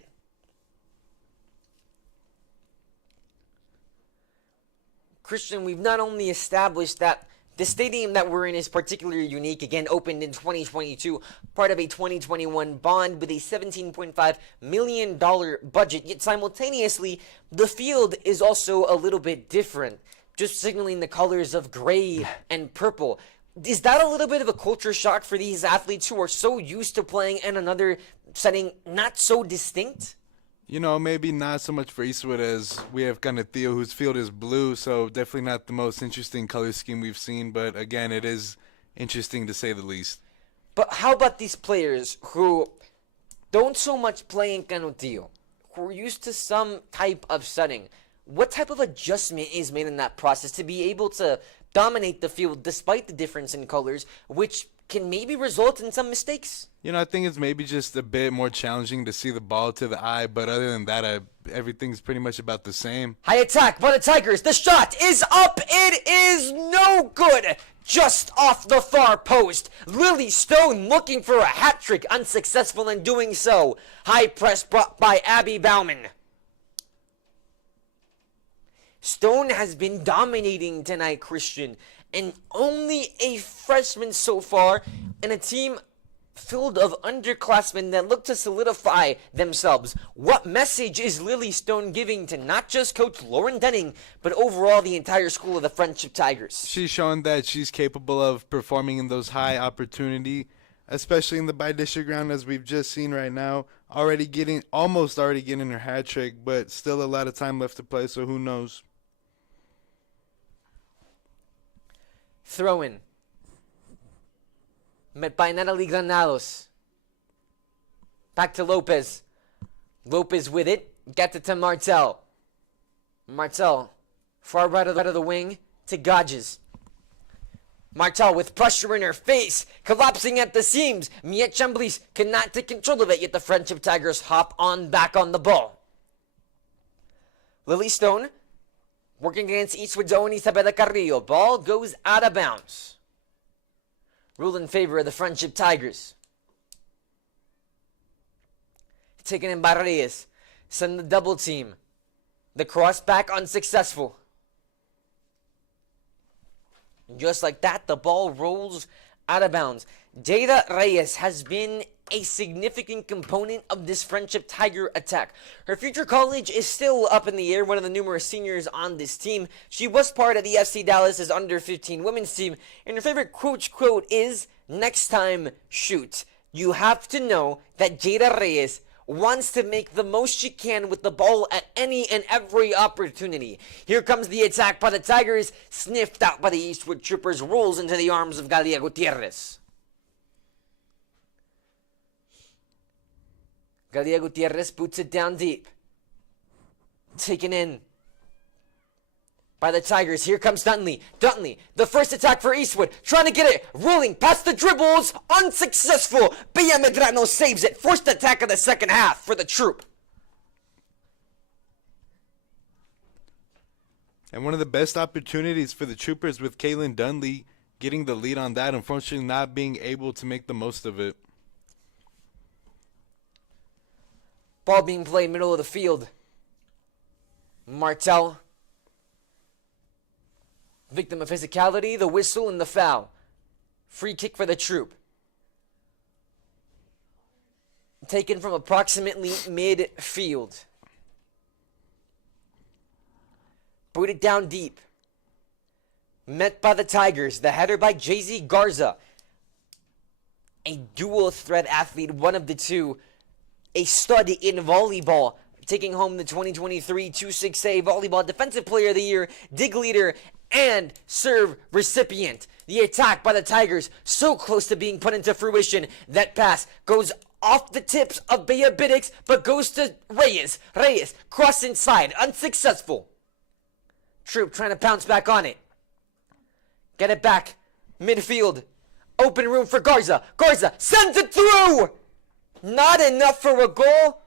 Christian, we've not only established that the stadium that we're in is particularly unique, again opened in 2022, part of a 2021 bond with a $17.5 million budget, yet simultaneously, the field is also a little bit different, just signaling the colors of gray and purple. Is that a little bit of a culture shock for these athletes who are so used to playing in another setting not so distinct? You know, maybe not so much for Eastwood as we have Canetio, whose field is blue, so definitely not the most interesting color scheme we've seen, but again, it is interesting to say the least. But how about these players who don't so much play in Canetio, who are used to some type of setting? What type of adjustment is made in that process to be able to dominate the field despite the difference in colors, which can maybe result in some mistakes? You know, I think it's maybe just a bit more challenging to see the ball to the eye, but other than that, everything's pretty much about the same. High attack by the Tigers. The shot is up. It is no good. Just off the far post. Lily Stone looking for a hat trick, unsuccessful in doing so. High press brought by Abby Bauman. Stone has been dominating tonight, Christian, and only a freshman so far, and a team filled of underclassmen that look to solidify themselves. What message is Lily Stone giving to not just Coach Lauren Denning, but overall the entire school of the Frenship Tigers? She's shown that she's capable of performing in those high opportunity, especially in the bi-district round, as we've just seen right now. Almost already getting her hat trick, but still a lot of time left to play, so who knows? Throw-in. Met by Natalie Granados. Back to Lopez. Lopez with it. Gets it to Martel. Martel, far right of the wing to Gadges. Martel with pressure in her face, collapsing at the seams. Miette Chamblis cannot take control of it, yet the Frenship Tigers hop on back on the ball. Lily Stone working against Eastwood's own Isabela Carrillo. Ball goes out of bounds. Rule in favor of the Frenship Tigers. Taken in by Reyes. Send the double team. The cross back unsuccessful. And just like that, the ball rolls out of bounds. Jada Reyes has been a significant component of this Frenship Tiger attack. Her future college is still up in the air, one of the numerous seniors on this team. She was part of the FC Dallas's under-15 women's team, and her favorite quote is, "Next time, shoot." You have to know that Jada Reyes wants to make the most she can with the ball at any and every opportunity. Here comes the attack by the Tigers, sniffed out by the Eastwood Troopers, rolls into the arms of Galia Gutierrez. Galia Gutierrez boots it down deep. Taken in by the Tigers. Here comes Duntley. Duntley, the first attack for Eastwood. Trying to get it. Rolling past the dribbles. Unsuccessful. Bea Medrano saves it. First attack of the second half for the Troop. And one of the best opportunities for the Troopers with Kaylin Dunley getting the lead on that, unfortunately not being able to make the most of it. Ball being played middle of the field. Martel. Victim of physicality, the whistle, and the foul. Free kick for the Troop. Taken from approximately midfield. Booted down deep. Met by the Tigers. The header by Jay-Z Garza. A dual threat athlete, one of the two. A stud in volleyball. Taking home the 2023 2-6A Volleyball Defensive Player of the Year, dig leader, and serve recipient. The attack by the Tigers, so close to being put into fruition. That pass goes off the tips of Bea Biddix, but goes to Reyes. Reyes, cross inside, unsuccessful. Troop trying to bounce back on it. Get it back, midfield. Open room for Garza. Garza sends it through! Not enough for a goal,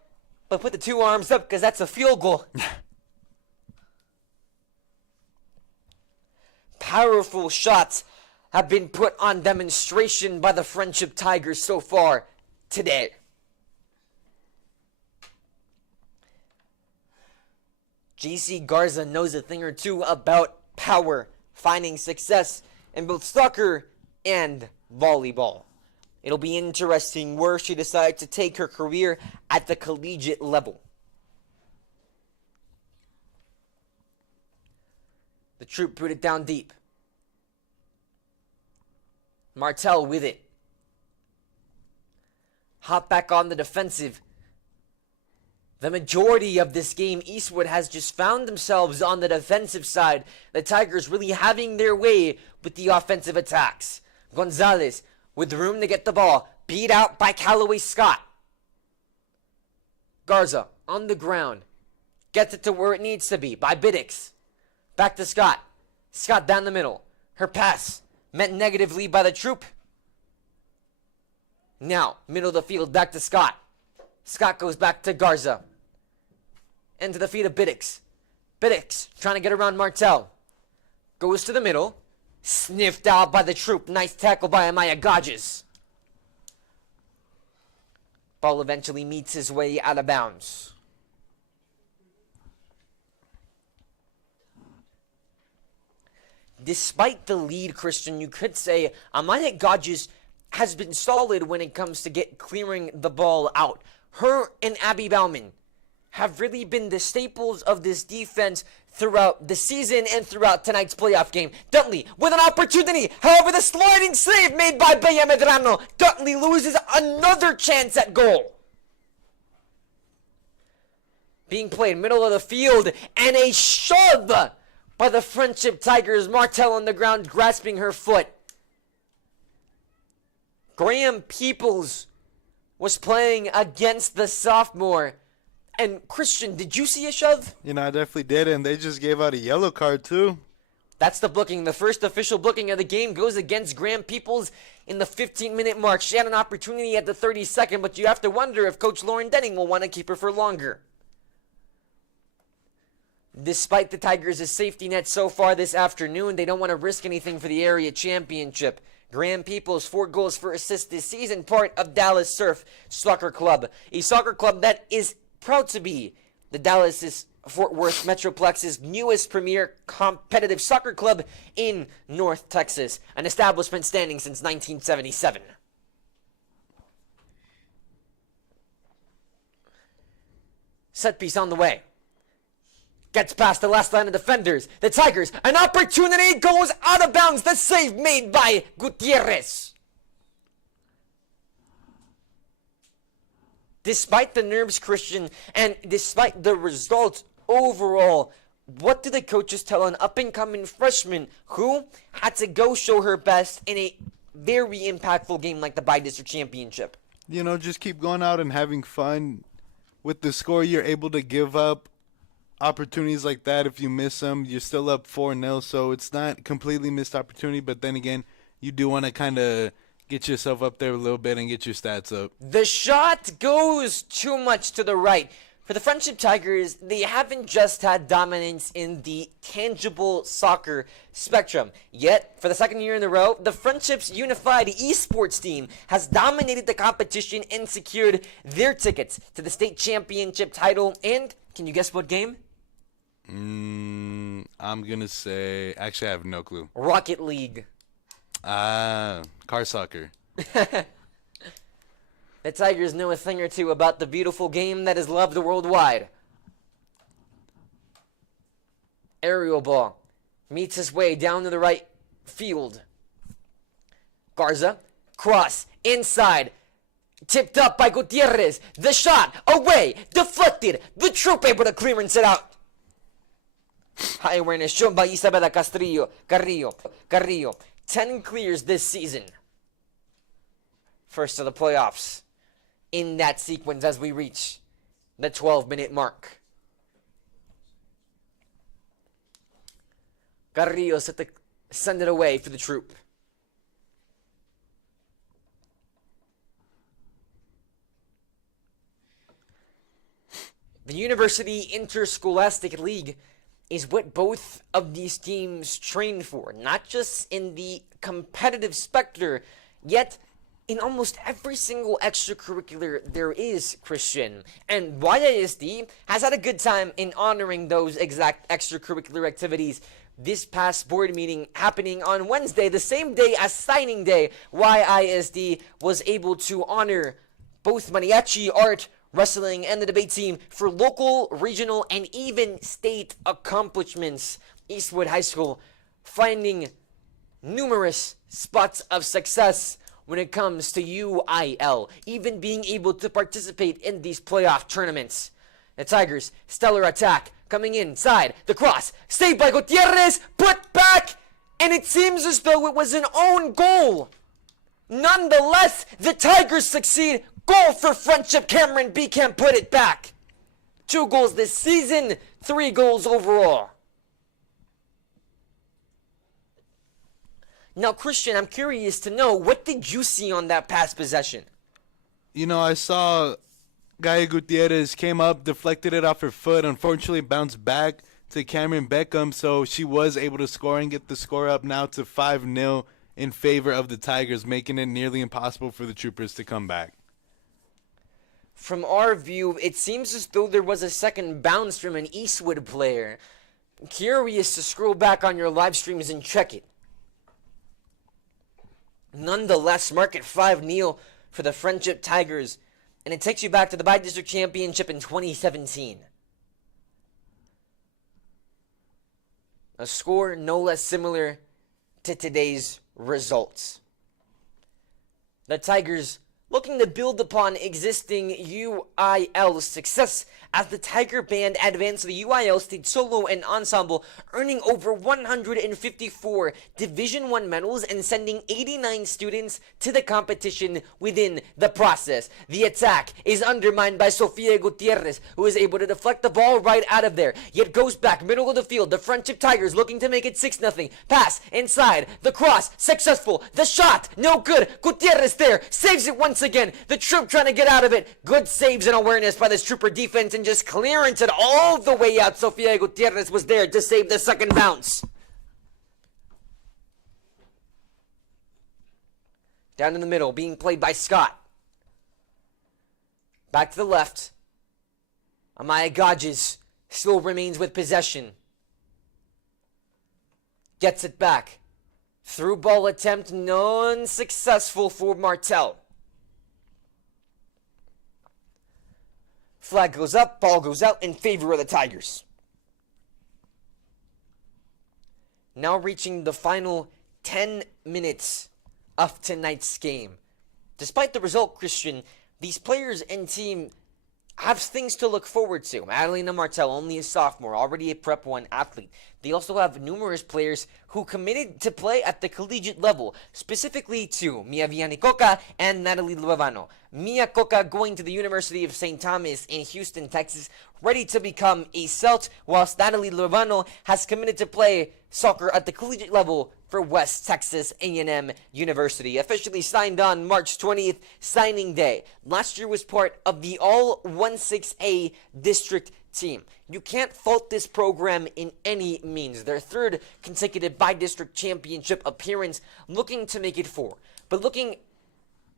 but put the two arms up because that's a field goal. Powerful shots have been put on demonstration by the Frenship Tigers so far today. GC Garza knows a thing or two about power, finding success in both soccer and volleyball. It'll be interesting where she decides to take her career at the collegiate level. The Troop put it down deep. Martel with it. Hop back on the defensive. The majority of this game, Eastwood has just found themselves on the defensive side. The Tigers really having their way with the offensive attacks. Gonzalez with room to get the ball. Beat out by Callaway Scott. Garza on the ground. Gets it to where it needs to be by Biddix. Back to Scott. Scott down the middle. Her pass met negatively by the Troop. Now, middle of the field, back to Scott. Scott goes back to Garza. Into the feet of Biddix. Biddix trying to get around Martel. Goes to the middle. Sniffed out by the Troop. Nice tackle by Amaya Gadges. Ball eventually meets his way out of bounds. Despite the lead, Christian, you could say Amaya Gadges has been solid when it comes to clearing the ball out. Her and Abby Bauman have really been the staples of this defense throughout the season and throughout tonight's playoff game. Duntley with an opportunity. However, the sliding save made by Bea Medrano. Duntley loses another chance at goal. Being played middle of the field, and a shove by the Frenship Tigers. Martel on the ground grasping her foot. Graham Peoples was playing against the sophomore And Christian, did you see a shove? You know, I definitely did, and they just gave out a yellow card too. That's the booking. The first official booking of the game goes against Graham Peoples in the 15-minute mark. She had an opportunity at the 32nd, but you have to wonder if Coach Lauren Denning will want to keep her for longer. Despite the Tigers' safety net so far this afternoon, they don't want to risk anything for the area championship. Graham Peoples, 4 goals for assists this season, part of Dallas Surf Soccer Club, a soccer club that is proud to be the Dallas' Fort Worth Metroplex's newest premier competitive soccer club in North Texas, an establishment standing since 1977. Set piece on the way. Gets past the last line of defenders. The Tigers, an opportunity, goes out of bounds. The save made by Gutierrez. Despite the nerves, Christian, and despite the results overall, what do the coaches tell an up-and-coming freshman who had to go show her best in a very impactful game like the Bi-District Championship? You know, just keep going out and having fun. With the score, you're able to give up opportunities like that. If you miss them, you're still up 4-0, so it's not completely missed opportunity, but then again, you do want to kind of get yourself up there a little bit and get your stats up. The shot goes too much to the right. For the Frenship Tigers, they haven't just had dominance in the tangible soccer spectrum. Yet, for the second year in a row, the Friendship's unified esports team has dominated the competition and secured their tickets to the state championship title. And, can you guess what game? I'm going to say, actually I have no clue. Rocket League. Car soccer. The Tigers know a thing or two about the beautiful game that is loved worldwide. Aerial ball meets his way down to the right field. Garza, cross, inside, tipped up by Gutierrez. The shot, away, deflected. The troop able to clearance it out. High awareness shown by Isabela Carrillo. 10 clears this season. First of the playoffs in that sequence as we reach the 12-minute mark. Carrillo set to send it away for the troop. The University Interscholastic League is what both of these teams train for, not just in the competitive specter, yet in almost every single extracurricular there is, Christian. And YISD has had a good time in honoring those exact extracurricular activities. This past board meeting happening on Wednesday, the same day as signing day, YISD was able to honor both mariachi, art, wrestling, and the debate team for local, regional, and even state accomplishments. Eastwood High School finding numerous spots of success when it comes to UIL, even being able to participate in these playoff tournaments. The Tigers, stellar attack, coming inside, the cross, saved by Gutierrez, put back, and it seems as though it was an own goal. Nonetheless, the Tigers succeed. Goal for Frenship. Cameron Beacamp put it back. 2 goals this season, 3 goals overall. Now, Christian, I'm curious to know, what did you see on that pass possession? You know, I saw Gaia Gutierrez came up, deflected it off her foot, unfortunately bounced back to Cameron Beckham, so she was able to score and get the score up now to 5-0 in favor of the Tigers, making it nearly impossible for the Troopers to come back. From our view, it seems as though there was a second bounce from an Eastwood player. Curious to scroll back on your live streams and check it. Nonetheless, mark it 5-0 for the Frenship Tigers, and it takes you back to the Bi-District Championship in 2017. A score no less similar to today's results. The Tigers looking to build upon existing UIL success as the Tiger Band advanced to the UIL State Solo and Ensemble, earning over 154 Division I medals and sending 89 students to the competition within the process. The attack is undermined by Sofia Gutierrez, who is able to deflect the ball right out of there, yet goes back middle of the field. The Frenship Tigers looking to make it 6-0. Pass inside, the cross successful, the shot no good. Gutierrez there saves it once again. The troop trying to get out of it. Good saves and awareness by this trooper defense, and just clearance it all the way out. Sofia Gutierrez was there to save the second bounce. Down in the middle, being played by Scott. Back to the left. Amaya Gadges still remains with possession. Gets it back. Through ball attempt, non-successful for Martel. Flag goes up, ball goes out in favor of the Tigers. Now reaching the final 10 minutes of tonight's game. Despite the result, Christian, these players and team have things to look forward to. Adelina Martel, only a sophomore, already a Prep 1 athlete. They also have numerous players who committed to play at the collegiate level, specifically to Mia Vianicoca and Natalie Luevano. Mia Coca going to the University of St. Thomas in Houston, Texas, ready to become a Celt, whilst Natalie Luevano has committed to play soccer at the collegiate level for West Texas A&M University. Officially signed on March 20th, signing day. Last year was part of the All 16A district team. You can't fault this program in any means. Their third consecutive bi-district championship appearance, looking to make it 4. But looking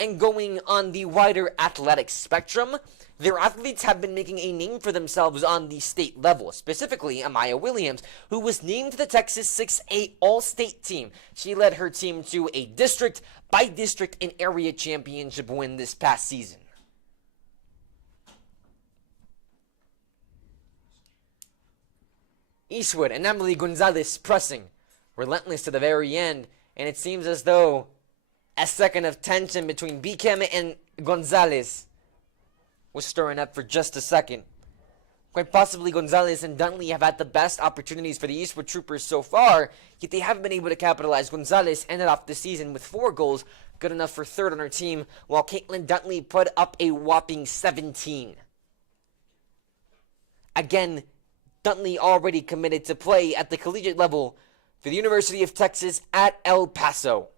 and going on the wider athletic spectrum, their athletes have been making a name for themselves on the state level, specifically Amaya Williams, who was named to the Texas 6A All-State team. She led her team to a district, by-district, and area championship win this past season. Eastwood and Emily Gonzalez pressing, relentless to the very end, and it seems as though a second of tension between Bikem and Gonzalez was stirring up for just a second. Quite possibly Gonzalez and Duntley have had the best opportunities for the Eastwood Troopers so far, yet they haven't been able to capitalize. Gonzalez ended off the season with 4 goals, good enough for third on her team, while Caitlin Duntley put up a whopping 17. Again, Duntley already committed to play at the collegiate level for the University of Texas at El Paso.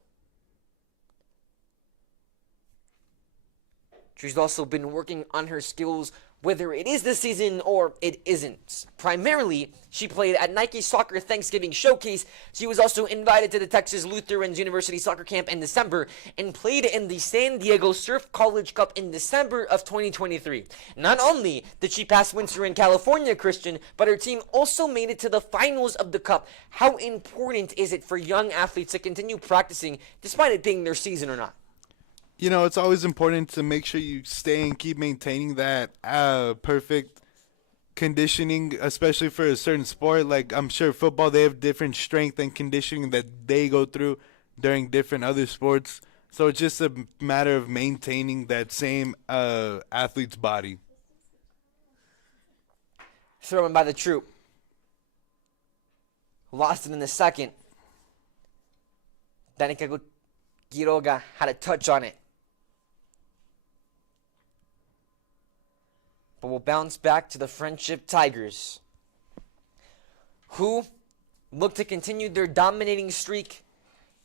She's also been working on her skills, whether it is this season or it isn't. Primarily, she played at Nike Soccer Thanksgiving Showcase. She was also invited to the Texas Lutherans University Soccer Camp in December and played in the San Diego Surf College Cup in December of 2023. Not only did she pass winter in California, Christian, but her team also made it to the finals of the Cup. How important is it for young athletes to continue practicing despite it being their season or not? You know, it's always important to make sure you stay and keep maintaining that perfect conditioning, especially for a certain sport. Like, I'm sure football, they have different strength and conditioning that they go through during different other sports. So it's just a matter of maintaining that same athlete's body. Thrown by the troop. Lost it in the second. Danica Quiroga had a touch on it. But we'll bounce back to the Frenship Tigers, who look to continue their dominating streak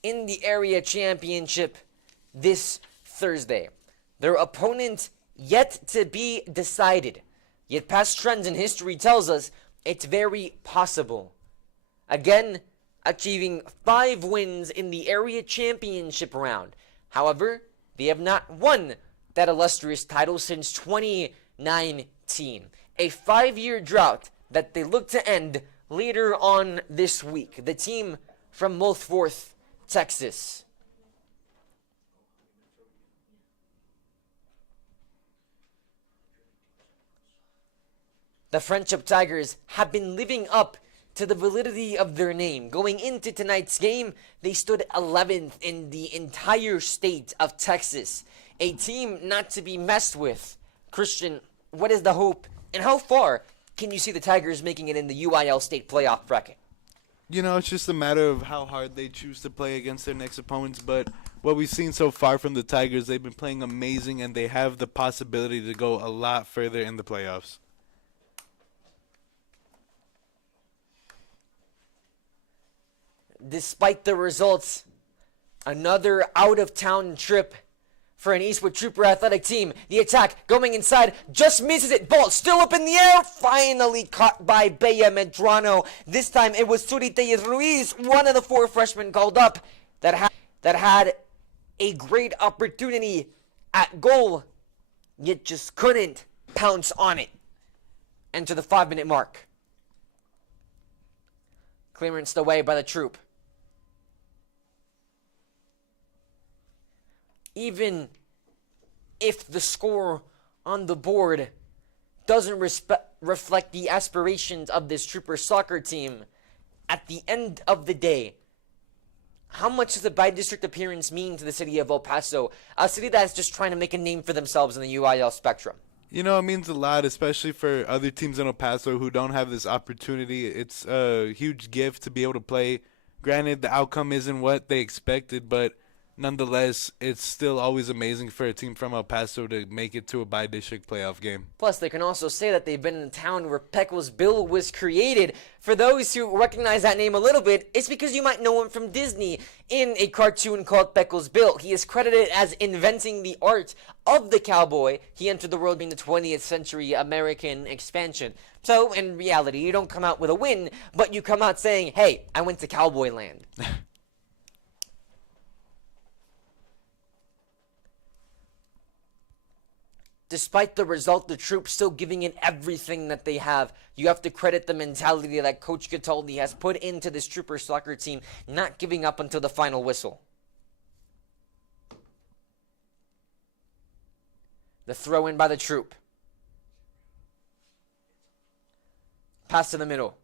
in the area championship this Thursday. Their opponent yet to be decided, yet past trends in history tells us it's very possible. Again, achieving 5 wins in the area championship round. However, they have not won that illustrious title since 2019. A 5-year drought that they look to end later on this week. The team from Mulford, Texas. The Frenship Tigers have been living up to the validity of their name. Going into tonight's game, they stood 11th in the entire state of Texas. A team not to be messed with. Christian, what is the hope And how far can you see the Tigers making it in the UIL state playoff bracket? You know, it's just a matter of how hard they choose to play against their next opponents. But what we've seen so far from the Tigers, they've been playing amazing, and they have the possibility to go a lot further in the playoffs. Despite the results, another out-of-town trip for an Eastwood Trooper athletic team. The attack going inside, just misses it. Ball still up in the air, finally caught by Bea Medrano. This time it was Surite Ruiz, one of the 4 freshmen called up, that had a great opportunity at goal, yet just couldn't pounce on it. Enter the 5-minute mark. Clearance away by the Troop. Even if the score on the board doesn't reflect the aspirations of this Trooper soccer team, at the end of the day, how much does a by-district appearance mean to the city of El Paso, a city that's just trying to make a name for themselves in the UIL spectrum? You know, it means a lot, especially for other teams in El Paso who don't have this opportunity. It's a huge gift to be able to play. Granted, the outcome isn't what they expected, but nonetheless, it's still always amazing for a team from El Paso to make it to a by-district playoff game. Plus, they can also say that they've been in a town where Peckles Bill was created. For those who recognize that name a little bit, it's because you might know him from Disney in a cartoon called Peckles Bill. He is credited as inventing the art of the cowboy. He entered the world during the 20th century American expansion. So, in reality, you don't come out with a win, but you come out saying, hey, I went to cowboy land. Despite the result, the Troop still giving it everything that they have. You have to credit the mentality that Coach Cataldi has put into this Trooper soccer team, not giving up until the final whistle. The throw in by the Troop. Pass to the middle.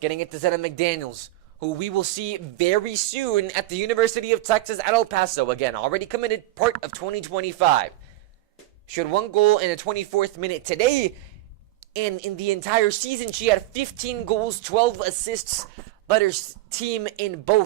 Getting it to Zeta McDaniels, who we will see very soon at the University of Texas at El Paso. Again, already committed, part of 2025. She had 1 goal in the 24th minute today, and in the entire season, she had 15 goals, 12 assists, led her team in both